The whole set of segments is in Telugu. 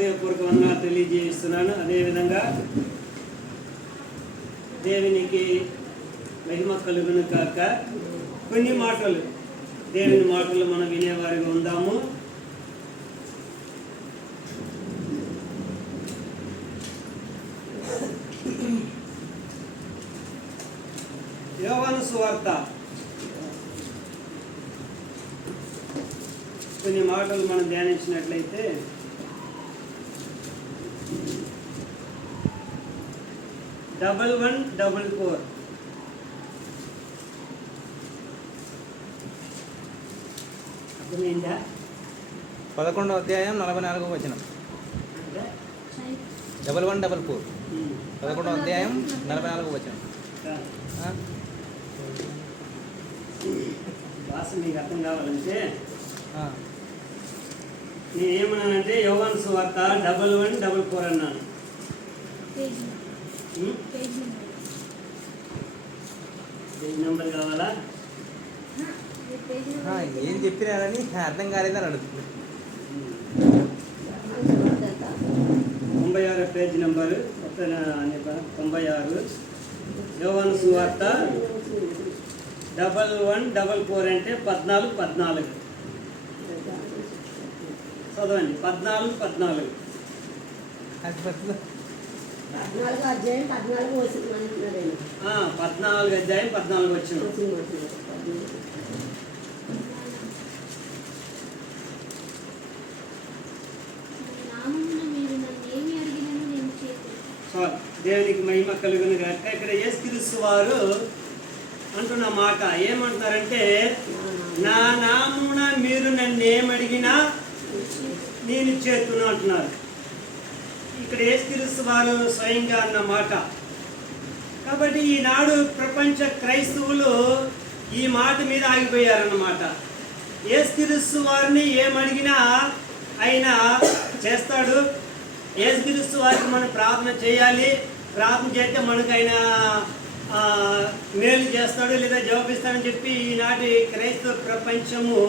హృదయపూర్వక వందనాలు తెలియజేస్తున్నాను. అదేవిధంగా దేవునికి మహిమ కలుగును కాక. కొన్ని మాటలు, దేవుని మాటలు మనం వినేవారిగా ఉందాము. యోహాను సువార్త కొన్ని మాటలు మనం ధ్యానించినట్లయితే, డబల్ 144 అర్థమైందా? 11వ అధ్యాయం 44వ వచనం. 1144 11వ అధ్యాయం 44వ వచనం. భాష మీకు అర్థం కావాలంటే నేనేమన్నానంటే యోహాను సువార్త 1144 అన్నాను. పేజ్ నెంబర్ కావాలా? ఏం చెప్పినారని అర్థం కాలేదని అడుగుతుంది. 96 పేజ్ నెంబరు 96 యోహాను సువార్త 1144 అంటే 14 చదవండి. 14 14 అధ్యాయం 14 వచ్చిన. దేవునికి మహిమ కలుగును గాక. ఇక్కడ యేసుక్రీస్తు వారు అంటున్న మాట ఏమంటున్నారంటే, నా నామమున మీరు నన్ను ఏమడిగినా నేను చేతును అంటున్నారు. ఇక్కడ యేసుక్రీస్తు వారు స్వయంగా అన్న మాట. కాబట్టి ఈనాడు ప్రపంచ క్రైస్తవులు ఈ మాట మీద ఆగిపోయారన్నమాట. యేసుక్రీస్తు వారిని ఏమడిగినా ఆయన చేస్తాడు. యేసుక్రీస్తు వారికి మనం ప్రార్థన చేయాలి. ప్రార్థన చేస్తే మనకు ఆయన మేలు చేస్తాడు లేదా జవాబిస్తాడని చెప్పి ఈనాటి క్రైస్తవ ప్రపంచము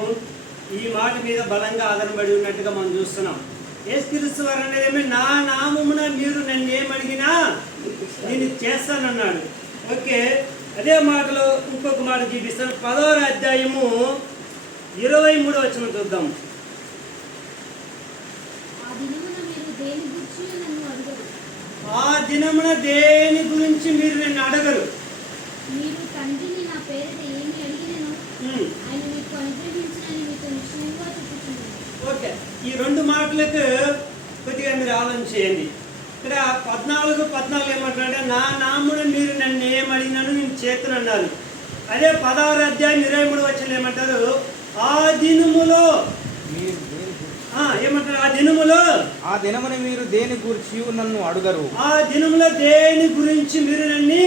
ఈ మాట మీద బలంగా ఆధారపడి ఉన్నట్టుగా మనం చూస్తున్నాం. యేసుక్రీస్తు వారు అనేది నా నామమున మీరు నన్ను ఏమడిగినా నేను చేస్తానన్నాడు. ఓకే, అదే మాటలో ఇంకొక మాట చూపిస్తాను. 10వ అధ్యాయము 23వ వచనం చూద్దాం. ఆ దినమున దేని గురించి మీరు నన్ను అడగరు. మీరు తండ్రిని నా పేరిట ఏమి అడిగినను ఆయన మీకు అనుగ్రహించునని మీతో నిశ్చయంగా చెప్పుచున్నాను. ఓకే, ఈ రెండు మాటలకు కొద్దిగా మీరు ఆలోచన చేయండి. ఇక్కడ 14 ఏమంటున్నారంటే, నా నామున మీరు నన్ను ఏమడిగినాను నేను చేతును అన్నారు. అదే 10వ అధ్యాయం 23వ వచనం ఏమంటారు, ఆ దినములో ఏమంటారు, ఆ దినమున మీరు దేని గురించి నన్ను అడగరు. ఆ దినములో దేని గురించి మీరు నన్ను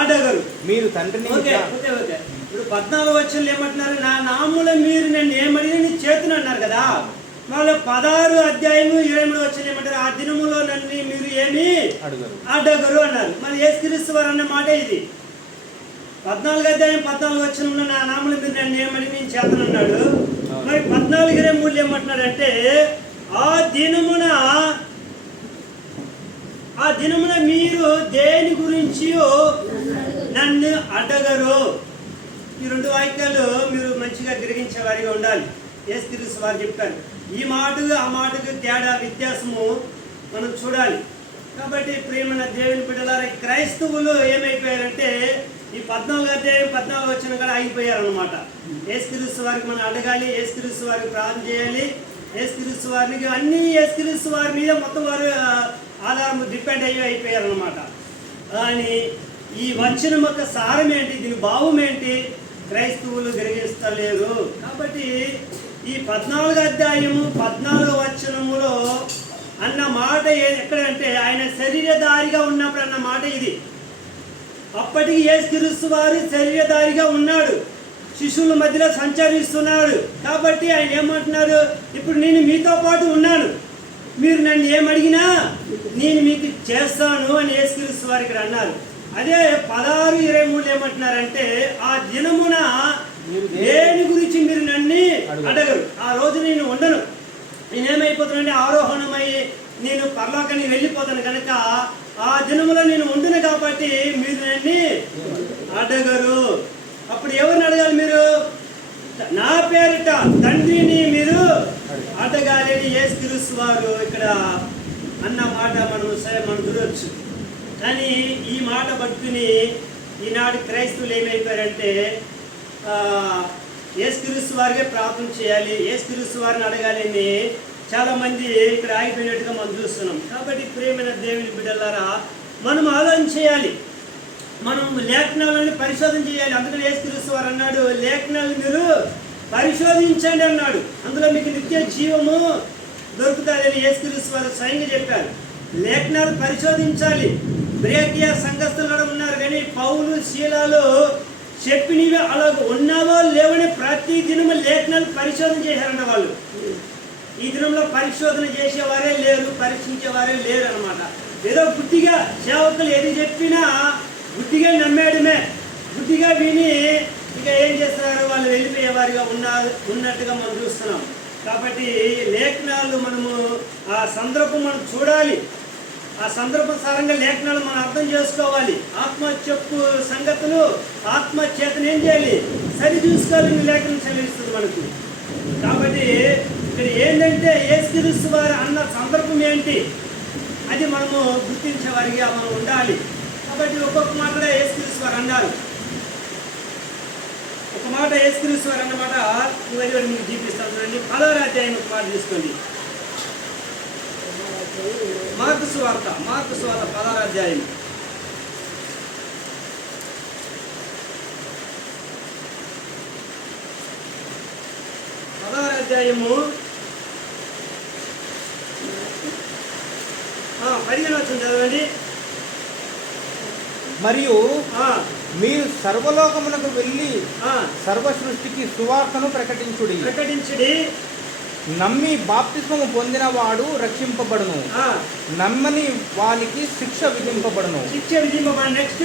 అడగరు. మీరు తండ్రిని. ఓకే, ఇప్పుడు 14వ వచనంలో ఏమంటున్నారు, నా నాముల మీరు నన్ను ఏమడిగినా నీ చేతును అన్నారు కదా. మళ్ళీ 16వ అధ్యాయము 23వ వచనం ఏమంటారు, ఆ దినములో నన్ను మీరు ఏమి అడగరు అన్నారు. మరి యేసుక్రీస్తు వారు అన్న మాట ఇది. 14వ అధ్యాయం 14వ వచనంలో నా నాముల మీరు నన్ను ఏమడిగి నేను చేతను అన్నాడు. మరి 14:23 ఏమంటున్నాడంటే, ఆ దినమున మీరు దేని గురించి నన్ను అడగరు. ఈ రెండు వాక్యాలు మీరు మంచిగా గ్రహించే వారిగా ఉండాలి. యేసుక్రీస్తు వారు చెప్పారు. ఈ మాటకు ఆ మాటకు తేడా వ్యత్యాసము మనం చూడాలి. కాబట్టి ప్రియమైన దేవుని బిడ్డలారా, క్రైస్తవులు ఏమైపోయారంటే ఈ 14వ అధ్యాయం 14వ వచనం కూడా ఆగిపోయారన్నమాట. యేసుక్రీస్తు వారికి మనం అడగాలి, యేసుక్రీస్తు వారికి ప్రార్థన చేయాలి, యేసుక్రీస్తు వారికి అన్ని యేసుక్రీస్తు వారి మీద మొత్తం వారు ఆధారం డిపెండ్ అయిపోయారన్నమాట. కానీ ఈ వచనం యొక్క సారం ఏంటి, దీని భావం ఏంటి క్రైస్తవులు గ్రహిస్తలేరు. కాబట్టి ఈ 14వ అధ్యాయము 14వ వచనములో అన్న మాట ఎక్కడంటే, ఆయన శరీరధారిగా ఉన్నప్పుడు అన్న మాట ఇది. అప్పటికి యేసుక్రీస్తు వారు శరీరధారిగా ఉన్నాడు, శిష్యుల మధ్యలో సంచరిస్తున్నాడు. కాబట్టి ఆయన ఏమంటున్నారు, ఇప్పుడు నేను మీతో పాటు ఉన్నాను, మీరు నన్ను ఏమడిగినా నేను మీకు చేస్తాను అని యేసుక్రీస్తు వారు ఇక్కడ అన్నారు. అదే 16:23 ఏమంటున్నారంటే, ఆ దినమున దేని గురించి మీరు నన్ను అడగరు. ఆ రోజు నేను ఉండను, నేనేమైపోతానంటే ఆరోహణమై నేను పరలోకానికి వెళ్ళిపోతాను కనుక ఆ దినములో నేను ఉండును కాబట్టి మీరు నన్ను అడగరు. అప్పుడు ఎవరిని అడగాలి మీరు? నా పేరిట తండ్రిని మీరు అడగాలి అని యేసుక్రీస్తు వారు ఇక్కడ అన్న మాట మనం చూడవచ్చు. కానీ ఈ మాట పట్టుకుని ఈనాడు క్రైస్తవులు ఏమైపోయారంటే యేసుక్రీస్తు వారికే ప్రార్థన చేయాలి, యేసుక్రీస్తు వారిని అడగాలని చాలామంది ఇక్కడ ఆగిపోయినట్టుగా మనం చూస్తున్నాం. కాబట్టి ప్రియమైన దేవుని బిడ్డలారా, మనం ఆలోచన చేయాలి, మనం లేఖనాలను పరిశోధన చేయాలి. అందుకని యేసుక్రీస్తు వారు అన్నాడు, లేఖనాలు మీరు పరిశోధించండి అన్నాడు, అందులో మీకు నిత్య జీవము దొరుకుతుందని యేసుక్రీస్తు వారు స్వయంగా చెప్పారు. లేఖనాలు పరిశోధించాలి. బ్రేకియా సంఘస్థులు కూడా ఉన్నారు, కానీ పౌలు శీలాలు చెప్పినవి అలా ఉన్నావో లేవని ప్రతి దినము లేఖనాలు పరిశోధన చేశారన్న వాళ్ళు. ఈ దినంలో పరిశోధన చేసేవారే లేరు, పరీక్షించేవారే లేరు అనమాట. ఏదో గుడ్డిగా సేవకులు ఏది చెప్పినా గుడ్డిగా నమ్మేయడమే, గుడ్డిగా విని ఇక ఏం చేస్తున్నారు, వాళ్ళు వెళ్ళిపోయేవారిగా ఉన్నట్టుగా మనం చూస్తున్నాం. కాబట్టి లేఖనాలు మనము ఆ సందర్భం మనం చూడాలి, ఆ సందర్భానుసారంగా లేఖనాలు మనం అర్థం చేసుకోవాలి. ఆత్మ చెప్పు సంగతులు ఆత్మ చేతను ఏం చేయాలి, సరి చూసుకోవాలి. లేఖనం చదివిస్తుంది మనకు. కాబట్టి ఇక్కడ ఏంటంటే యేసుక్రీస్తు వారు అన్న సందర్భం ఏంటి అది మనము గుర్తించే వారిగా మనం ఉండాలి. కాబట్టి ఒక్కొక్క మాట యేసుక్రీస్తు వారు అన్నారు. ఒక మాట యేసుక్రీస్తు వారు అన్నమాట ఇవన్నీ మీకు చూపిస్తాను చూడండి. 10వ అధ్యాయం ఒక మాట తీసుకోండి. మార్కు సువార్త 10వ అధ్యాయం. అధ్యాయము 15వ వచనం చదవండి. మరియు మీరు సర్వలోకమునకు వెళ్ళి సర్వ సృష్టికి సువార్తను ప్రకటించుడి. నమ్మి బాప్తిస్మము పొందిన వాడు రక్షింపబడును, నమ్మని వానికి శిక్ష విధింపబడును. నెక్స్ట్,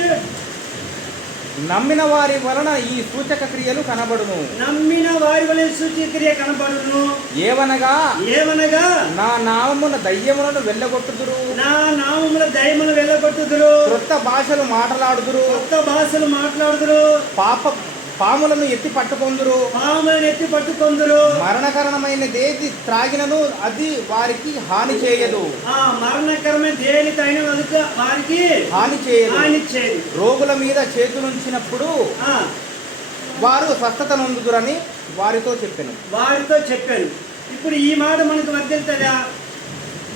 నమ్మిన వారి వలన ఈ సూచక క్రియలు కనబడును. నమ్మిన వారి వలన సూచక క్రియ కనబడును. ఏవనగా నా నామమున దయ్యములను వెళ్ళగొట్టుదురు, క్రొత్త భాషలు మాట్లాడుదురు, పాములను ఎత్తి పట్టుకొందురు, మరణకరమైనదేది త్రాగినను అది వారికి హాని చేయదు. మరణకరమైన దేని తాగిన వారికి హాని చేయదు. రోగుల మీద చేతులుంచినప్పుడు వారు స్వస్థత నొందుదురని వారితో చెప్పాను. ఇప్పుడు ఈ మాట మనకు వర్తిల్తుందా?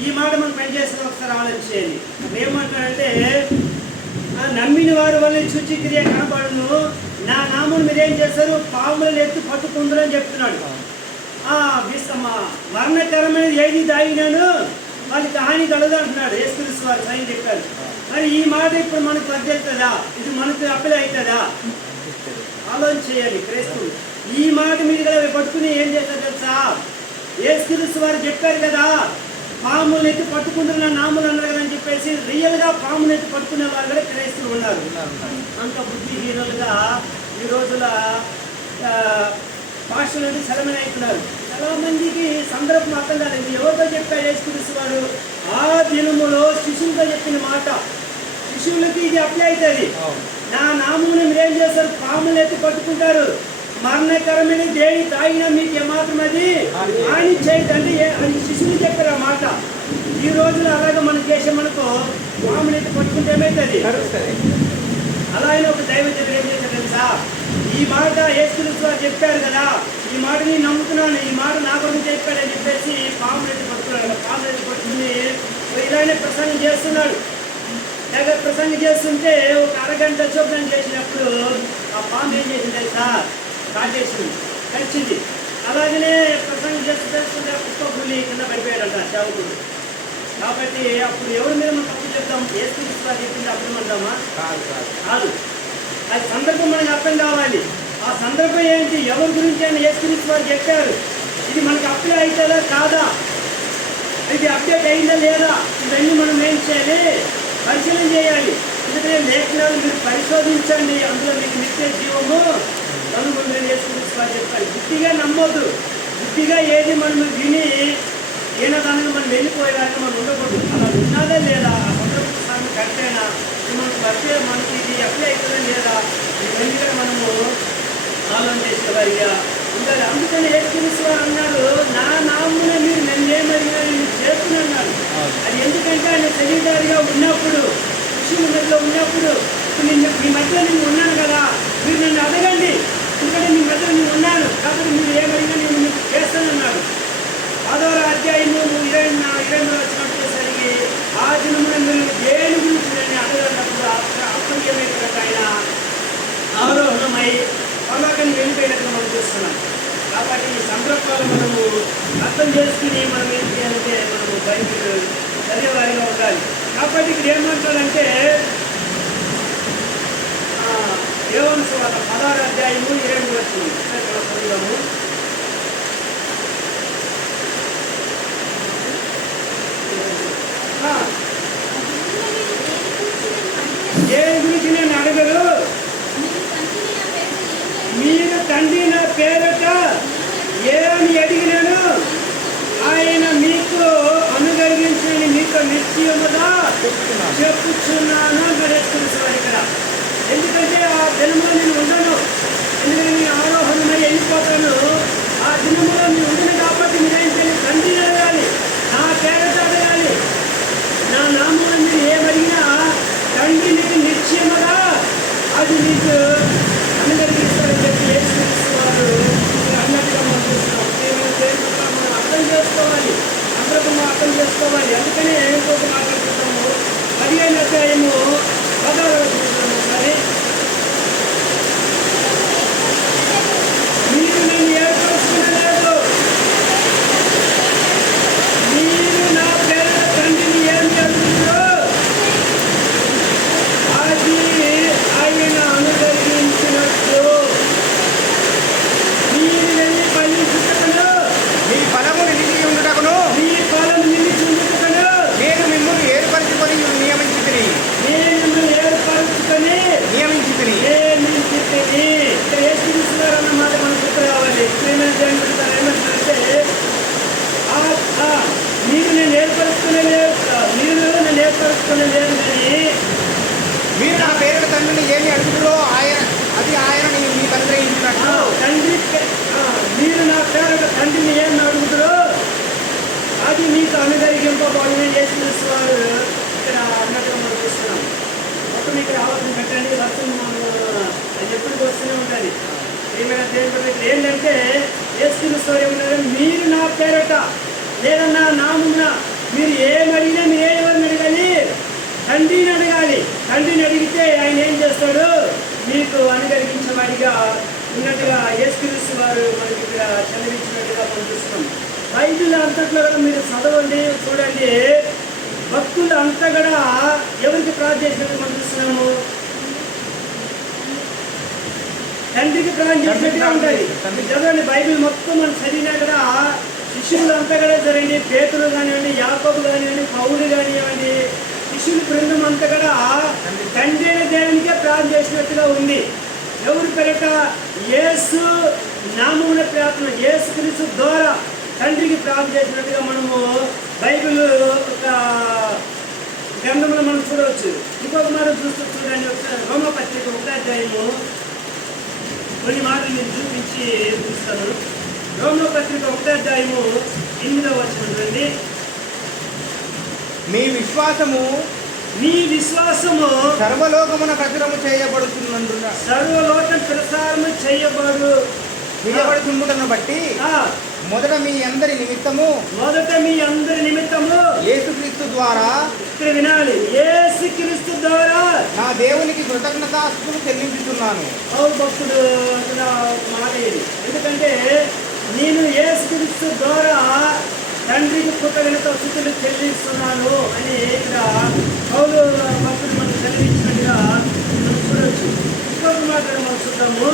ఈ మాట మనం పనిచేసిన ఒకసారి ఆలోచన చేయండి. ఏమంటారంటే నమ్మిన వారి వల్ల సూచక్రియ కనబడును, నా నామను మీరేం చేస్తారు, పాములను ఎత్తి పట్టుకుందరు అని చెప్తున్నాడు. మరణకరమైనది ఏది తాగినాను వాళ్ళకి హాని కలదు అంటున్నాడు యేసుక్రీస్తు వారు స్వయం చెప్పారు. మరి ఈ మాట ఇప్పుడు మనకు వర్తిల్తుందా? ఇది మనకు అప్లై అవుతుందా? ఆలోచన చేయాలి క్రైస్తవులు. ఈ మాట మీద కదా పట్టుకుని ఏం చేస్తారు తెలుసా? యేసుక్రీస్తు వారు చెప్పారు కదా, పాములను ఎత్తి పట్టుకుంటున్న నాములు అన్నారు కదా అని చెప్పేసి రియల్గా పాములను ఎత్తి పట్టుకునే వారు కూడా క్రైస్తవులు ఉన్నారు. అంత బుద్ధిహీనులుగా ఈ రోజుల భాషలు అంటే సెలమని అవుతున్నారు. చాలా మందికి సందర్భం అర్థం కాలేదు. ఎవరితో చెప్పారు యేసుక్రీస్తు వారు? ఆ దినములో శిశువులతో చెప్పిన మాట. శిశువులకి ఇది అప్లై అవుతుంది. నా నామమును మీరేం చేస్తారు, పాములు ఎత్తి పట్టుకుంటారు, మరణకరమైన దేని తాగినా మీకు ఏమాత్రం అది హాని చేయదు అంటే అది శిశువులు చెప్పారు ఆ మాట. ఈ రోజులో అలాగే మన దేశం మనకు పాములు ఎత్తి పట్టుకుంటే ఏమవుతుంది? అలా అయినా ఒక దైవజనుడు ఏం చేశారు తెలుసా? ఈ మాట యేసుక్రీస్తు వారు చెప్పారు కదా, ఈ మాట నేను నమ్ముతున్నాను, ఈ మాట నా గురించి చెప్పాడని చెప్పేసి పాములు ఎత్తి పట్టుకున్నాడు. పాములు ఎత్తి పట్టుకుని ఇలానే ప్రసంగం చేస్తున్నాడు. లేక ప్రసంగం చేస్తుంటే ఒక అరగంట చొప్పున చేసినప్పుడు ఆ పాము ఏం చేసింది తెలుసా? కాటేసింది, కరిచింది. అలాగనే ప్రసంగం చేస్తుంటే కుక్క గులి కింద పడిపోయాడంట సేవకుడు. కాబట్టి అప్పుడు ఎవరి మీద మనం తప్పు చెప్తాం? యేసుక్రీస్తు వారు చెప్పింది అప్పుడు అంటామా? కాదు. అది సందర్భం మనకు అర్థం కావాలి. ఆ సందర్భం ఏంటి, ఎవరి గురించి అయినా యేసుక్రీస్తు వారు చెప్పారు, ఇది మనకి అప్లై అవుతుందా కాదా, ఇది అప్డేట్ అయిందా లేదా, ఇవన్నీ మనం ఏం చేయాలి? పరిశీలన చేయాలి. ఎందుకంటే లేఖనాలు మీరు పరిశోధించండి, అందులో మీకు నిత్య జీవము కనుగొందని యేసుక్రీస్తు వారు చెప్పారు. గుడ్డిగా నమ్మొద్దు. గుడ్డిగా ఏది మనం విని వెళ్ళిపోయేలాగా మనం ఉండకూడదు. అలా ఉన్నదే లేదా, ఆ సందర్భ సార్లు కరెక్టేనా, మనకి ఇది అప్లై అవుతుందా లేదా, ఇవన్నీ కూడా మనము ఆలోచన చేసేవారిగా ఉండాలి. అందుకని యేసుక్రీస్తు వారు అన్నారు, నా నామమున మీరు నన్ను ఏమడిగినా నేను చేస్తున్నా అన్నారు. అది ఎందుకంటే ఆయన శరీరధారిగా ఉన్నప్పుడు, శిష్యుల మధ్యలో ఉన్నప్పుడు, ఇప్పుడు నేను మీ మధ్యలో నేను ఉన్నాను కదా, మీరు నన్ను అడగండి, ఎందుకంటే మీ మధ్యలో నేను ఉన్నాను కాబట్టి మీరు ఏమడిగినా నేను మీకు చేస్తానన్నాడు. 10వ అధ్యాయము 20 వచ్చినప్పటిసరికి ఆ దినమున మీరు దేని గురించి నేను అడగనప్పుడు అప్పటికేమైపోయాక ఆయన ఆరోహణమై పర్లోకాన్ని వెళ్ళిపోయినట్టుగా మనం చూస్తున్నాం. కాబట్టి ఈ సందర్భాలు మనము అర్థం చేసుకుని మనం ఏం చేయాలంటే మనము బైబిల్ చదివేవారిగా ఉండాలి. కాబట్టి ఇక్కడ ఏమంటాడంటే యోహాను సువార్త 16వ అధ్యాయము 20 వచనం చదువుదాము. దేని గురించి నేను అడగరు, మీరు తండ్రి నా పేరట ఏమని అడిగినాను ఆయన మీకు అనుగ్రహించని మీతో నిశ్చయముగా చెప్పుచున్నాను గణేశ్వరి ఇక్కడ. ఎందుకంటే ఆ దినంలో నేను ఉండను, ఎందుకంటే నేను ఆరోహణమై వెళ్ళిపోతాను. ఆ దినంలో నేను ఉండను కాబట్టి మీరేం తెలియదు, తండ్రి అడగాలి, నా పేరట అడగాలి, నా నామం మీరు ఏమడిగినా తండ్రి మీకు నిశ్చయముగా అది మీకు అనుగ్రహిస్తారని చెప్పి యేసుక్రీస్తు వారు అన్నట్టుగా మనం చూస్తున్నాం. మనం అర్థం చేసుకోవాలి, సందర్భంగా అర్థం చేసుకోవాలి. అందుకనే ఇంకొక మాట్లాడుతున్నాము 15వ అధ్యాయము 10వ వచనం ఒకసారి. మీరు నేను ఏర్పరుచుకునలేదు, మీరు నా పేరు తండ్రిని ఏమి అడుగుతారో అది ఆయన అనుగ్రహించినట్లు మీరు వెళ్ళి ఫలించుటకును మీ ఫలమును నిలిచి ఉండుటకును మీ ఫలం నిలిచి ఉండుటకును నేను మిమ్మల్ని ఏర్పరచుకొని నియమించితిని. యేసుక్రీస్తు వారు అన్న మాట మనకు గుర్తు రావాలి. ఏమంటే మీరు నేను ఏర్పరుచుకునేలేదు, మీరు నన్ను ఏర్పరుచుకునేలేదు కానీ మీరు నా పేరు తండ్రిని ఏమి అడుగుతుందో అది ఆయన మీకు అనుగ్రహించినట్లు. తండ్రి మీరు నా పేరు తండ్రిని ఏమి అడుగుతారో అది మీకు అనుగ్రహింపబడిన యేసుక్రీస్తు వారు ఇక్కడ అన్నట్టుగా మనం చూస్తున్నాం. మొత్తం ఇక్కడ ఆలోచన పెట్టండి, వర్షం అది ఎప్పటికి వస్తూనే ఉంటుంది. ఏమైనా దేవుడి ఏంటంటే యేసుక్రీస్తు వారు ఏమన్నారు, మీరు నా పేరట లేదా నా నామమున మీరు ఏమడిగినా మీరు ఎవరిని అడగాలి, తండ్రిని అడగాలి. తండ్రిని అడిగితే ఆయన ఏం చేస్తాడు, మీకు అనుగ్రహించేవాడిగా ఉన్నట్టుగా యేసుక్రీస్తు వారు మనకి ఇక్కడ చదివించినట్టుగా మనం చూస్తున్నాం. బైబిల్ అంతట్లో కూడా మీరు చదవండి, చూడండి. భక్తులు అంతా కూడా ఎవరికి ప్రార్థన చేసినట్టు మనం చూస్తున్నాము, తండ్రికి ప్రార్థన చేసినట్టుగా ఉంటుంది. చదవండి బైబిల్ మొత్తం మనం చదివినా కూడా శిష్యులు అంతా కూడా జరిగింది, పేతులు కానివ్వండి, యాకోబు కానివ్వండి, పౌలు కానివ్వండి, శిష్యుల బృందం అంతా కూడా తండ్రి అయిన దేవునికే ప్రార్థన చేసినట్టుగా ఉంది. ఎవరి పేరట యేసు నామమున ప్రార్థన, యేసుక్రీస్తు ద్వారా తండ్రికి ప్రార్థన చేసినట్టుగా మనము బైబిల్ ఒక గ్రంథంలో మనం చూడవచ్చు. ఇంకొక మాట చూడండి, ఒకసారి రోమపత్రిక 1వ అధ్యాయము కొన్ని మాటలు నేను చూపించి చూస్తాను. రోమపత్రిక 1వ అధ్యాయము 8వ వచనం చూడండి. మీ విశ్వాసము సర్వలోకమున ప్రచురము చేయబడుతున్నందున సర్వలోకం ప్రసారము చేయబడుతుండటను బట్టి మొదట మీ అందరి నిమిత్తము యేసుక్రీస్తు ద్వారా ఇక్కడ వినాలి, యేసుక్రీస్తు ద్వారా నా దేవునికి కృతజ్ఞతాస్తుతులు చెల్లించుతున్నాను. భక్తుడు మాట ఇది. ఎందుకంటే నేను యేసుక్రీస్తు ద్వారా తండ్రికి కృతజ్ఞతాస్తుతులు చెల్లిస్తున్నాను అని ఇక్కడ పౌలు భక్తుడు మనం చదివించినట్టుగా మనం చూడవచ్చు. ఇంకొక మాట మనం చూద్దాము,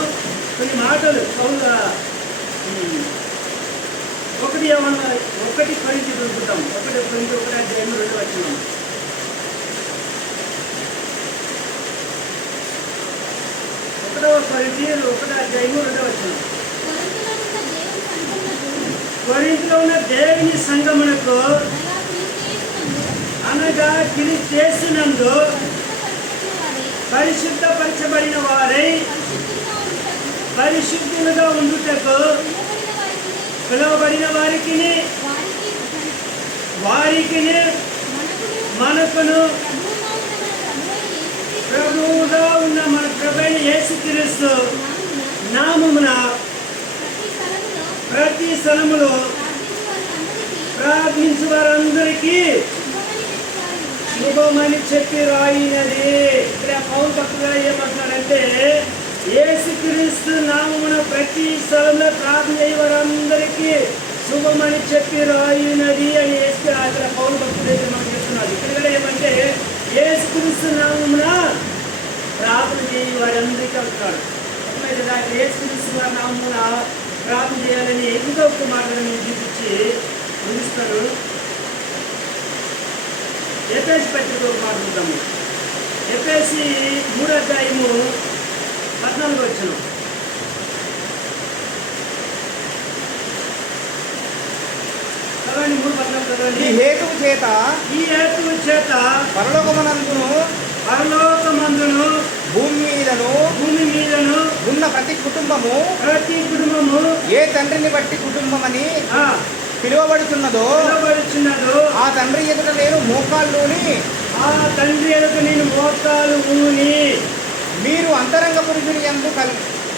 కొన్ని మాటలు పౌలు 1 కొరింథీ చూద్దాం. 1 కొరింథీ 1వ అధ్యాయం 2వ వచనం. 1 కొరింథీ 1వ అధ్యాయం 2వ వచనం. కొరింథీలో ఉన్న దేవుని సంఘమునకు క్రీస్తు యేసునందు పరిశుద్ధపరచబడిన వారే పరిశుద్ధపరచబడిన వారై పరిశుద్ధులుగా ఉండుటకు పిలువబడిన వారికి వారికి మనకును ప్రభువుగా ఉన్న మన ప్రభువైన యేసుక్రీస్తు నామమున ప్రతి స్థలములో ప్రార్థించు వారందరికీ శుభమని చెప్పి రాయినది. ఇక్కడ పౌలు భక్తుడు ఏమంటున్నాడంటే యేసుక్రీస్తు నామమున ప్రతి స్థలంలో ప్రార్థన చేయ వారందరికీ శుభమని చెప్పి రాయినది అని అక్కడ పౌలు భక్తుడు అయితే మనకు చెప్తున్నాడు. ఇక్కడ కూడా ఏమంటే యేసుక్రీస్తు నామమున ప్రార్థన చేయ వారందరికీ అంటున్నాడు. యేసుక్రీస్తు వారి నామమున ప్రార్థన చేయాలని ఇంకా ఒక మాటను నేను చూపించి ముగిస్తాను. ఎఫెసీ పత్రిక ఒక మాట చూద్దాము. ఎఫెసీ 3:14 చదవండి. 3:14 చదవండి. ఈ హేతువు చేత పరలోకమందును భూమి మీదను ఉన్న ప్రతి కుటుంబము ఏ తండ్రిని బట్టి కుటుంబమని పిలువబడుచున్నదో ఆ తండ్రి ఎదుట నేను మోకాళ్ళు ఊని మీరు అంతరంగ పురుషుని యందు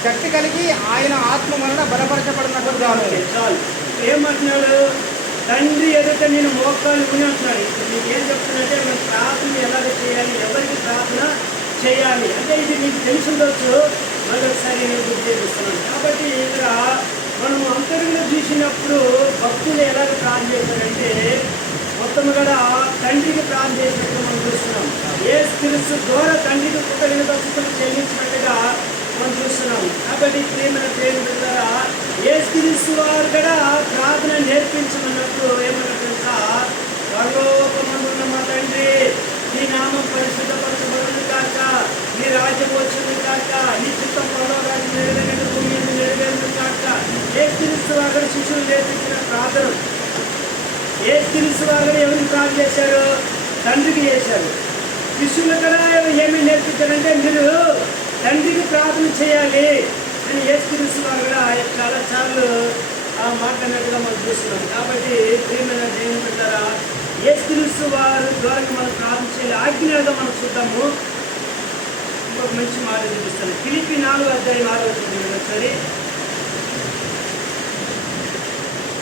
శక్తి కలిగి ఆయన ఆత్మ వలన బలపరచబడినట్లుగాను. చాలు. ఏమంటున్నాడు? తండ్రి ఎదుట నేను మోకాళ్ళు ఊని అంటున్నాడు. మీకు ఏం చెప్తున్నట్టే మనం ప్రార్థన ఎలాగ చేయాలి, ఎవరికి ప్రార్థన చేయాలి అంటే ఇది మీకు తెలిసి ఉండొచ్చు. మరొకసారి నేను గుర్తు చేస్తున్నాను. కాబట్టి ఇక్కడ మనం అంతరంగా చూసినప్పుడు భక్తులు ఎలాగ ప్రార్థన చేశారంటే మొత్తం కూడా తండ్రికి ప్రార్థన చేసినట్టు మనం చూస్తున్నాం. యేసుక్రీస్తు ద్వారా తండ్రికి కృతజ్ఞతాస్తుతులు చెల్లించినట్టుగా మనం చూస్తున్నాం. కాబట్టి ప్రేమికుల యేసుక్రీస్తు వారు కూడా ప్రార్థన నేర్పించమన్నట్టు ఏమన్నట్టు పరలోకమందున్న మా తండ్రి నీ నామం పరిశుద్ధపరచబడును కాక, నీ రాజ్యం వచ్చును కాక, నీ చిత్తం పరలోకానికి నెరవేరిన భూమి మీద నెరవేరును కాక. యేసుక్రీస్తు వారు శిష్యులు నేర్పించిన ప్రార్థన. యేసుక్రీస్తు వారు ఎవరికి ప్రార్థన చేశారు? తండ్రికి చేశారు. శిష్యులు కూడా ఏమీ నేర్పించారంటే మీరు తండ్రికి ప్రార్థన చేయాలి అని యేసుక్రీస్తు వారు కూడా చాలాసార్లు మాట్లాడినట్టుగా మనం చూస్తున్నాం. కాబట్టి ప్రియమైన దేవుని బిడ్డలారా, యేసుక్రీస్తు వారి ద్వారా మనం ప్రార్థన చేయాలి. ఆజ్ఞగా మనం చూద్దాము. ఇంకొక మంచి మాట చూపిస్తాను. ఫిలిప్పీ 4:6 ఒకసారి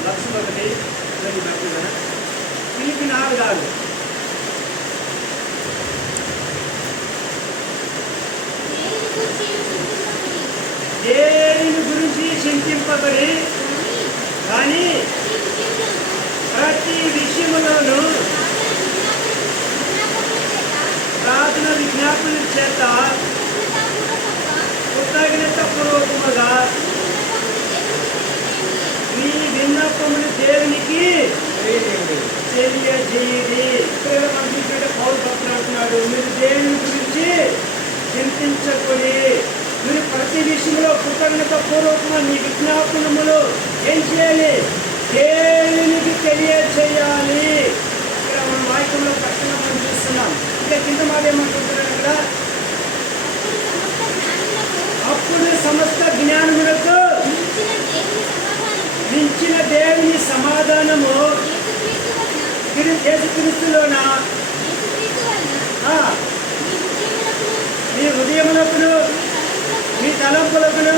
లక్ష్యం ఒకటి కదా. ఫిలిప్పీ 4:6 దేని గురించి చింతింపబడి కానీ ప్రతి విషయములోనూ ప్రార్థన విజ్ఞాపన చేత కృతజ్ఞతాపూర్వకముగా మీ విన్నపములు దేవునికి తెలియజేయండి. ఇక్కడ మనం చూసినట్టే పౌలు భక్తుడు అంటున్నాడు, మీరు దేవుని గురించి చింతించకూడి మీరు ప్రతి విషయంలో కృతజ్ఞతాపూర్వకంగా మీ విజ్ఞాపనములు ఏం చేయాలి? దేవునికి తెలియచేయాలి. ఇక్కడ మనం వాక్యంలో కష్టంగా మనం చూస్తున్నాం. ఇంకా కింద మాట ఏమంటున్నాడు అక్కడ? అప్పుడు సమస్త జ్ఞానములకు మించిన దేవుని సమాధానము యేసుక్రీస్తులోన మీ హృదయములకును మీ తలంపులకును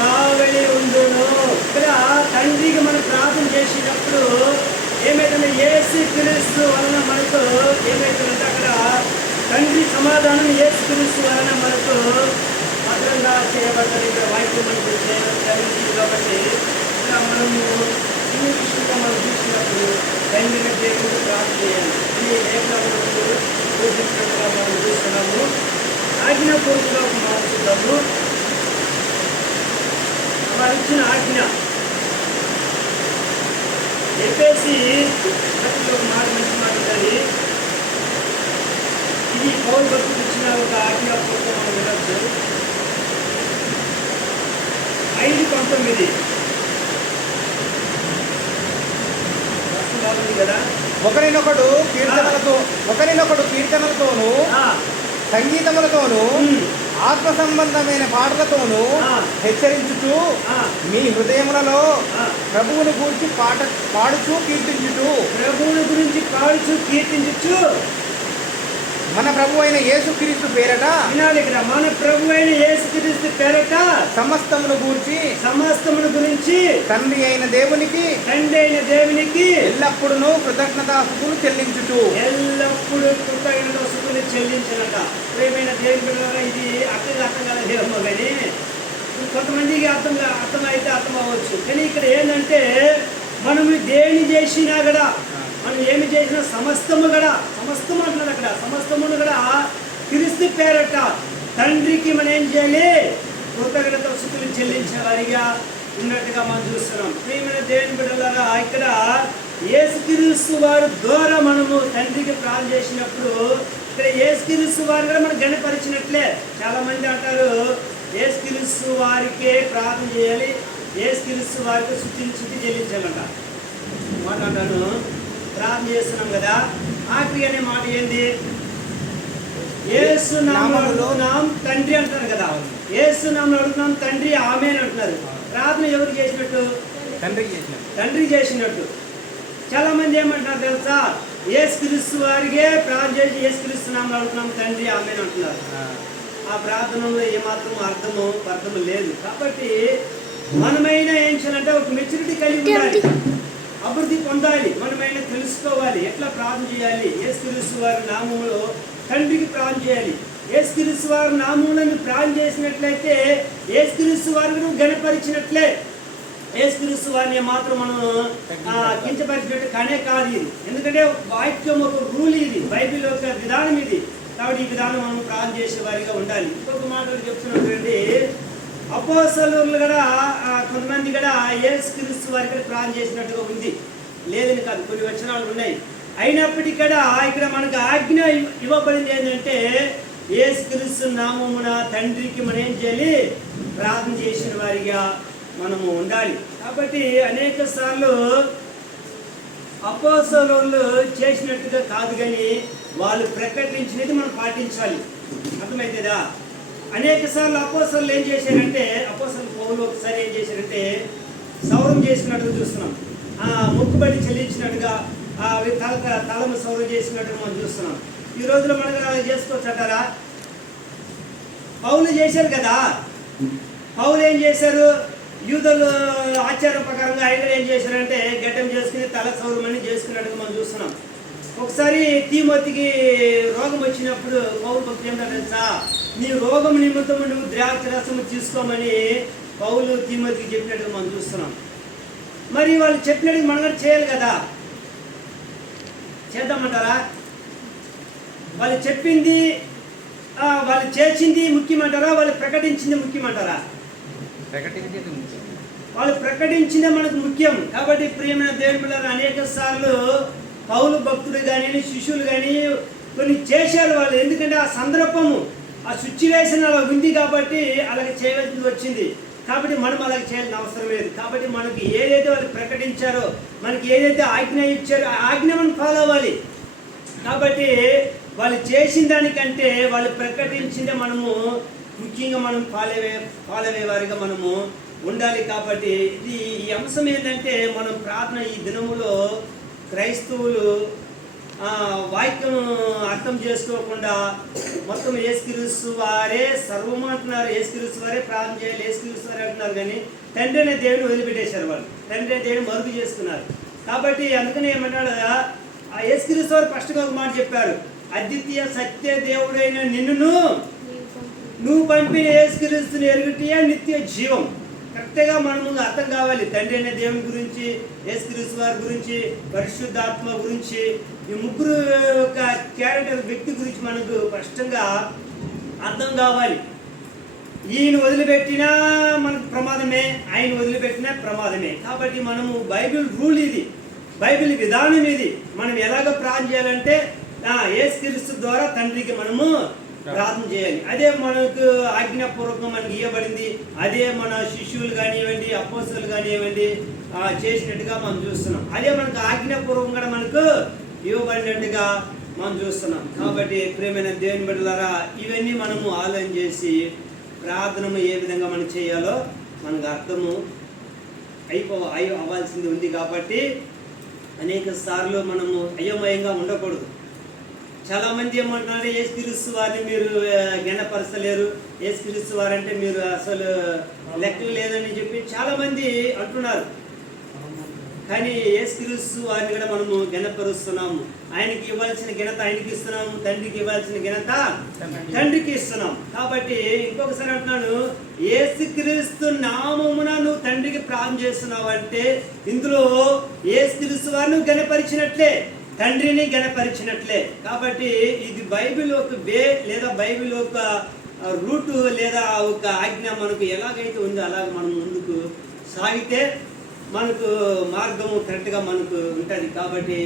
కావలి ఉండును. ఇక్కడ తండ్రికి మనం ప్రార్థన చేసినప్పుడు ఏమైతుందంటే యేసుక్రీస్తు వలన మనకు ఏమైతుందంటే అక్కడ తండ్రి సమాధానం యేసుక్రీస్తు వలన మనకు భద్రంగా చేయబడతారు. ఇక్కడ వాక్యం మనకు జరుగుతుంది. కాబట్టి ఇక్కడ మనము ఈ విషయంలో మనం చూసినప్పుడు తండ్రిని దేవుడికి ప్రార్థన చేయాలి. ఈ లేఖనాలను పూజించినట్టుగా మనం చూస్తున్నాము. ఆజ్ఞాపూర్వకంగా ఒక మాట చూద్దాము. వారు ఇచ్చిన ఆజ్ఞ ఎఫెసీ ఒక మాట మంచి మాట ఉంటుంది. ఇది పౌలు భక్తుడు ఇచ్చిన ఒక ఆజ్ఞాపూర్వకం మనం వినొచ్చు. 5:19 బాగుంది కదా. ఒకరినొకడు కీర్తనలతోనూ ఆ, సంగీతములతోనూ ఉమ్, ఆత్మ సంబంధమైన పాటలతోనూ ఆ. హెచ్చరించుచు ఆ, మీ హృదయములలో ఆ. ప్రభువుని గూర్చి పాడుచు కీర్తించుచు ప్రభువుని గురించి పాడుచు కీర్తించు. మన ప్రభు అయిన యేసుక్రీస్తు పేరట వినాలి ఇక్కడ, మన ప్రభు అయిన యేసుక్రీస్తు పేరట సమస్తమును గూర్చి సమస్తమును గురించి తండ్రి అయిన దేవునికి తండ్రి అయిన దేవునికి ఎల్లప్పుడూ కృతజ్ఞతాస్తుతులు చెల్లించుచు. ఎల్లప్పుడూ కృతజ్ఞతలు చెల్లించినట. ప్రియమైన దేవుని బిడ్డలారా, ఇది అర్థం కలదేమో కానీ కొంతమందికి అర్థమైతే అర్థం అవ్వచ్చు. కానీ ఇక్కడ ఏంటంటే మనము దేని చేసినా కూడా, మనం ఏమి చేసినా సమస్తము అంటున్నాడు అక్కడ, సమస్తమును కూడా క్రీస్తు పేరట తండ్రికి మనం ఏం చేయాలి, కృతజ్ఞత స్తుతులు చెల్లించే వారిగా ఉన్నట్టుగా మనం చూస్తున్నాం. ప్రియమైన దేవుని బిడ్డలారా, ఇక్కడ యేసుక్రీస్తు వారి ద్వారా మనము తండ్రికి ప్రార్థన చేసినప్పుడు ఇక్కడ యేసుక్రీస్తు వారు కూడా మనం గణపరిచినట్లే. చాలా మంది అంటారు యేసుక్రీస్తు వారికే ప్రార్థన చేయాలి, యేసుక్రీస్తు వారికి స్తుతి చెల్లించాలంట. మాట అంటాను, ప్రార్థన చేస్తున్నాం కదా, ఆఖరి అనే మాట ఏంది, యేసు నామములో అడుగుతున్నాం తండ్రి అంటారు కదా, యేసు నామములో అడుగుతున్నాం తండ్రి ఆమేన్ అంటున్నారు. ప్రార్థన ఎవరు చేసినట్టు, తండ్రి చేసినట్టు. చాలా మంది ఏమంటున్నారు తెలుసా, యేసుక్రీస్తు వారికే ప్రార్థన చేసి యేసుక్రీస్తు నామములో అడుగుతున్నాం తండ్రి ఆమేన్ అంటున్నారు. ఆ ప్రార్థనలో ఏమాత్రం అర్థము లేదు. కాబట్టి మనమైనా ఏం చేయాలంటే ఒక మెచ్యూరిటీ కలిగి ఉండాలి, అభివృద్ధి పొందాలి, మనమైనా తెలుసుకోవాలి ఎట్లా ప్రార్థన చేయాలి. యేసుక్రీస్తు వారి నామములో తండ్రికి ప్రార్థన చేయాలి. యేసుక్రీస్తు వారి నామములో ప్రార్థన చేసినట్లయితే యేసుక్రీస్తు వారిని గణపరిచినట్లే. యేసుక్రీస్తు వారిని మాత్రం మనం కించపరిచినట్టు కానే కాదు ఇది. ఎందుకంటే వాక్యం ఒక రూల్, ఇది బైబిల్ యొక్క విధానం ఇది. కాబట్టి ఈ విధానం మనం ప్రార్థన చేసే వారిగా ఉండాలి. ఇంకొక మాట చెప్తున్నటువంటి అపోస్తలులు కూడా కొంతమంది కూడా యేసుక్రీస్తు వారికి ప్రార్థన చేసినట్టుగా ఉంది, లేదని కాదు, కొన్ని వచనాలు ఉన్నాయి. అయినప్పటికీ కూడా ఇక్కడ మనకు ఆజ్ఞ ఇవ్వబడింది ఏంటంటే యేసుక్రీస్తు నామమున తండ్రికి మనం ఏం చేయాలి, ప్రార్థన చేసిన వారిగా మనము ఉండాలి. కాబట్టి అనేక సార్లు అపోస్తలులు చేసినట్టుగా కాదు, కానీ వాళ్ళు ప్రకటించినది మనం పాటించాలి. అర్థమైతేదా? అనేక సార్లు అపోస్తలులు ఏం చేశారంటే, అపోస్తలులు పౌలు ఒకసారి ఏం చేశారంటే సౌరం చేసినట్టుగా చూస్తున్నాం, మొక్కుబడి చెల్లించినట్టుగా తలము సౌరం చేసినట్టుగా మనం చూస్తున్నాం. ఈ రోజులో మనకు అలా చేసుకోవచ్చు అంటారా? పౌలు చేశారు కదా. పౌలు ఏం చేశారు, యూదులు ఆచారం ప్రకారంగా ఆయన ఏం చేశారంటే గడ్డం చేసుకుని తల సౌరమని చేసుకున్నట్టుగా మనం చూస్తున్నాం. ఒకసారి తిమోతికి రోగం వచ్చినప్పుడు పౌలు భక్తి ఏమిటో తెలుసా, నీ రోగం నిమిత్తం నువ్వు ద్రాక్ష రసము తీసుకోమని పౌలు తిమోతికి చెప్పినట్టుగా మనం చూస్తున్నాం. మరి వాళ్ళు చెప్పినట్టుగా మనం కూడా చేయాలి కదా, చేద్దామంటారా? వాళ్ళు చెప్పింది వాళ్ళు చేసింది ముఖ్యమంటారా, వాళ్ళు ప్రకటించింది ముఖ్యమంటారా? వాళ్ళు ప్రకటించిందే మనకు ముఖ్యం. కాబట్టి ప్రియమైన దేవుని బిడ్డలారా, అనేక సార్లు పౌలు భక్తులు కానీ శిష్యులు కానీ కొన్ని చేశారు వాళ్ళు. ఎందుకంటే ఆ సందర్భము, ఆ సిచ్యువేషన్ అలా ఉంది కాబట్టి అలాగే చేయవలసి వచ్చింది. కాబట్టి మనం అలాగే చేయాల్సిన అవసరం లేదు. కాబట్టి మనకి ఏదైతే వాళ్ళు ప్రకటించారో, మనకి ఏదైతే ఆజ్ఞ ఇచ్చారో ఆ ఆజ్ఞ మనం ఫాలో అవ్వాలి. కాబట్టి వాళ్ళు చేసిన దానికంటే వాళ్ళు ప్రకటించిందే మనము ముఖ్యంగా మనం ఫాలో అయ్యే వారిగా మనము ఉండాలి. కాబట్టి ఈ అంశం ఏంటంటే, మనం ప్రార్థన ఈ దినములో క్రైస్తవులు వాక్యం అర్థం చేసుకోకుండా మొత్తం యేసుక్రీస్తు వారే సర్వం అంటున్నారు, యేసుక్రీస్తు వారే ప్రార్థన చేయాలి, యేసుక్రీస్తు వారే అంటున్నారు. కానీ తండ్రి అనే దేవుని వదిలిపెట్టేశారు వాళ్ళు, తండ్రి అనే దేవుని మరుగు చేసుకున్నారు. కాబట్టి అందుకనే ఏమన్నాడు, ఆ యేసుక్రీస్తు వారు ఫస్ట్గా ఒక మాట చెప్పారు, అద్వితీయ సత్య దేవుడైన నిన్నును నువ్వు పంపిన యేసుక్రీస్తుని ఎరుగుటియే నిత్య జీవం. కరెక్ట్గా మనము అర్థం కావాలి. తండ్రి అనే దేవుని గురించి, యేసుక్రీస్తు వారి గురించి, పరిశుద్ధాత్మ గురించి, ఈ ముగ్గురు యొక్క క్యారెక్టర్ వ్యక్తి గురించి మనకు స్పష్టంగా అర్థం కావాలి. ఈయన వదిలిపెట్టినా మనకు ప్రమాదమే, ఆయన వదిలిపెట్టినా ప్రమాదమే. కాబట్టి మనము బైబిల్ రూల్ ఇది, బైబిల్ విధానం ఇది. మనం ఎలాగ ప్రార్థన చేయాలంటే యేసుక్రీస్తు ద్వారా తండ్రికి మనము ప్రార్థన చేయాలి. అదే మనకు ఆజ్ఞాపూర్వకంగా మనకి ఇవ్వబడింది. అదే మన శిష్యులు కానివ్వండి, అపోస్తలులు కానివ్వండి చేసినట్టుగా మనం చూస్తున్నాం. అదే మనకు ఆజ్ఞాపూర్వకంగా మనకు ఇవ్వబడినట్టుగా మనం చూస్తున్నాం. కాబట్టి ప్రియమైన దేవుని బిడ్డలారా, ఇవన్నీ మనము ఆలోచన చేసి ప్రార్థనము ఏ విధంగా మనం చేయాలో మనకు అర్థము అవ్వాల్సింది ఉంది. కాబట్టి అనేక సార్లు మనము అయోమయంగా ఉండకూడదు. చాలామంది ఏమంటున్నారు, యేసుక్రీస్తు వారిని మీరు ఘనపరచలేరు, యేసుక్రీస్తు వారంటే మీరు అసలు లెక్కలు లేదని చెప్పి చాలామంది అంటున్నారు. కానీ యేసుక్రీస్తు వారిని కూడా మనము ఘనపరుస్తున్నాము. ఆయనకి ఇవ్వాల్సిన ఘనత ఆయనకి ఇస్తున్నాము, తండ్రికి ఇవ్వాల్సిన ఘనత తండ్రికి ఇస్తున్నాం. కాబట్టి ఇంకొకసారి అంటున్నాను, యేసుక్రీస్తు నామమున నువ్వు తండ్రికి ప్రార్థన చేస్తున్నావు అంటే ఇందులో యేసుక్రీస్తు వారిని ఘనపరిచినట్లే, తండ్రిని ఘనపరిచినట్లే. కాబట్టి ఇది బైబిల్ ఒక వే లేదా బైబిల్ ఒక రూటు లేదా ఒక ఆజ్ఞ మనకు ఎలాగైతే ఉందో అలాగ మనం ముందుకు సాగితే మనకు మార్గము కరెక్ట్గా మనకు ఉంటుంది. కాబట్టి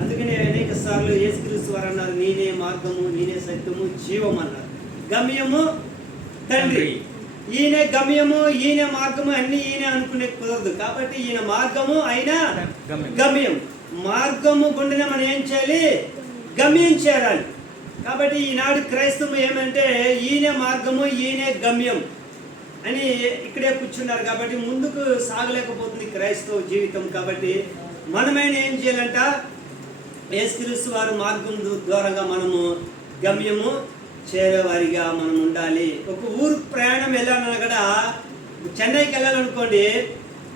అందుకనే అనేక సార్లు యేసుక్రీస్తు వారు అన్నారు, నేనే మార్గము, నేనే సత్యము, జీవం అన్నారు. గమ్యము తండ్రి. ఈయన గమ్యము, ఈయన మార్గము అన్ని ఈయన అనుకునే కుదరదు. కాబట్టి ఈయన మార్గము, ఆయన గమ్యం. మార్గము గుండెనే మనం ఏం చేయాలి, గమ్యం చేరాలి. కాబట్టి ఈనాడు క్రైస్తవం ఏమంటే ఈయన మార్గము, ఈయన గమ్యం అని ఇక్కడే కూర్చున్నారు. కాబట్టి ముందుకు సాగలేకపోతుంది క్రైస్తవ జీవితం. కాబట్టి మనమైన ఏం చేయాలంట, యేసుక్రీస్తు వారి మార్గం ద్వారంగా మనము గమ్యము చేరేవారిగా మనం ఉండాలి. ఒక ఊరు ప్రయాణం వెళ్ళాలన్నా కూడా, చెన్నైకి వెళ్ళాలనుకోండి,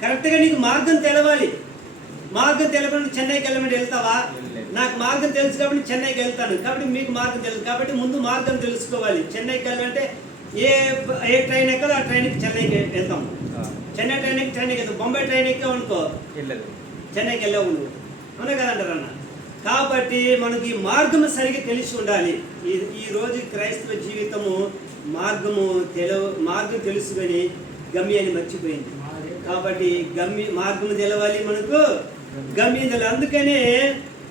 కరెక్ట్గా నీకు మార్గం తెలవాలి. మార్గం తెలవకుండా చెన్నైకి వెళ్ళమని వెళ్తావా? నాకు మార్గం తెలుసు కాబట్టి చెన్నైకి వెళ్తాను. కాబట్టి మీకు మార్గం తెలుసు కాబట్టి ముందు మార్గం తెలుసుకోవాలి. చెన్నైకి వెళ్ళాలంటే ఏ ట్రైన్ ఎక్కదో ఆ ట్రైన్కి చెన్నైకి వెళ్తాం. చెన్నై ట్రైన్కి వెళ్తాం. బొంబాయి ట్రైన్ ఎక్కావు అనుకో చెన్నైకి వెళ్ళావు నువ్వు, అవునా కదంటారు అన్న. కాబట్టి మనకి ఈ మార్గము సరిగ్గా తెలిసి ఉండాలి. ఈ రోజు క్రైస్తవ జీవితము మార్గం తెలుసుకొని గమ్యాన్ని మర్చిపోయింది. కాబట్టి మార్గము తెలవాలి, మనకు గమ్యం తెలవాలి. అందుకనే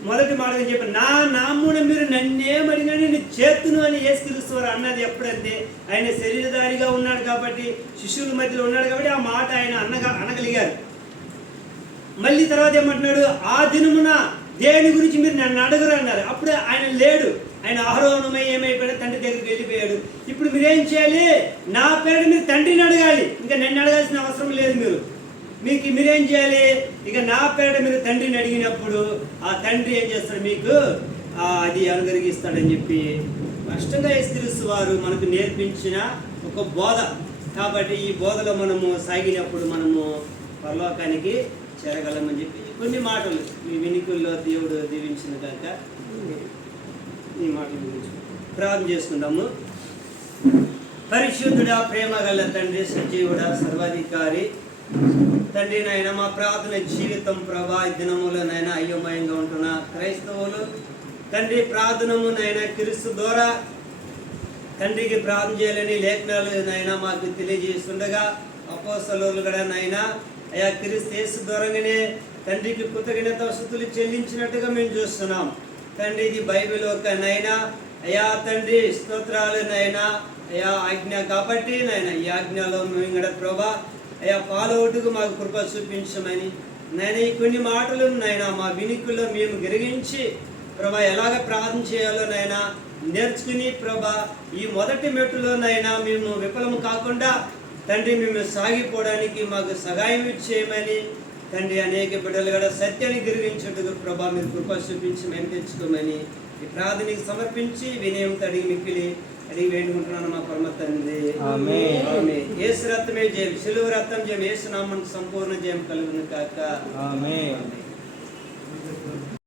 మొదటి మాట చెప్పి, నా నామ్మున మీరు నన్నేమడినా నేను చేతును అని యేసుక్రీస్తు వారు అన్నది ఎప్పుడంటే ఆయన శరీరధారిగా ఉన్నాడు కాబట్టి, శిష్యుల మధ్యలో ఉన్నాడు కాబట్టి ఆ మాట ఆయన అనగలిగారు. మళ్ళీ తర్వాత ఏమంటున్నాడు, ఆ దినమున దేని గురించి మీరు నన్ను అడగరు అన్నారు. అప్పుడు ఆయన లేడు, ఆయన ఆరోహణమై ఏమైపోయాడు, తండ్రి దగ్గరికి వెళ్ళిపోయాడు. ఇప్పుడు మీరేం చేయాలి, నా పేరు మీరు తండ్రిని అడగాలి. ఇంకా నన్ను అడగాల్సిన అవసరం లేదు. మీరేం చేయాలి, ఇక నా పేరు మీరు తండ్రిని అడిగినప్పుడు ఆ తండ్రి ఏం చేస్తాడు, మీకు అది అనుగ్రహిస్తాడని చెప్పి స్పష్టంగా యేసుక్రీస్తు వారు మనకు నేర్పించిన ఒక బోధ. కాబట్టి ఈ బోధలో మనము సాగినప్పుడు మనము పరలోకానికి చేరగలమని చెప్పి కొన్ని మాటలు మీ వినికుల్లో దేవుడు దీవించిన కాక ఈ మాటల గురించి ప్రార్థన చేసుకుందాము. పరిశుద్ధుడా, ప్రేమ గల తండ్రి, సజీవుడా, సర్వాధికారి తండ్రి, నాయన మా ప్రార్థన జీవితం ప్రభా దినములో నాయన అయోమయంగా ఉంటున్న క్రైస్తవులు తండ్రి, ప్రార్థనము నాయన క్రీస్తు ద్వారా తండ్రికి ప్రార్థన చేయాలని లేఖనాలు నాయన మాకు తెలియజేస్తుండగా అపోస్తలులు కూడా నాయన అయా క్రీస్తు యేసు ద్వారానే తండ్రికి కృతజ్ఞత స్తుతులు చెల్లించినట్టుగా మేము చూస్తున్నాం. తండ్రి, ఇది బైబిల్ ఒక నాయన అయా తండ్రి స్తోత్రాలు నాయన అయా ఆజ్ఞ కాబట్టి నాయన ఈ ఆజ్ఞలో మేము కూడా ప్రభా అయా పాలవుటకు మాకు కృప చూపించమని నాయన ఈ కొన్ని మాటలు నాయన మా వినికుల్లో మేము గ్రహించి ప్రభా ఎలాగ ప్రార్థన చేయాలో నాయన నేర్చుకుని ప్రభా ఈ మొదటి మెట్టులో నాయన మేము విఫలము కాకుండా తండ్రి మేము సాగిపోవడానికి మాకు సహాయం చేయమని తండ్రి అనేక బిడ్డలు కూడా సత్యాన్ని గ్రహించుటకు ప్రభా మీరు కృప చూపించి మేము తెచ్చుకోమని ఈ ప్రార్థనకి సమర్పించి వినయంతో అడిగి వేడుకుంటున్నాను మా పరమ తండ్రి. ఆమేన్. యేసు రక్తమే జయం, శిలువ రక్తం జయం, యేసు నామమునకు సంపూర్ణ జయం కలుగును కాక. ఆమేన్.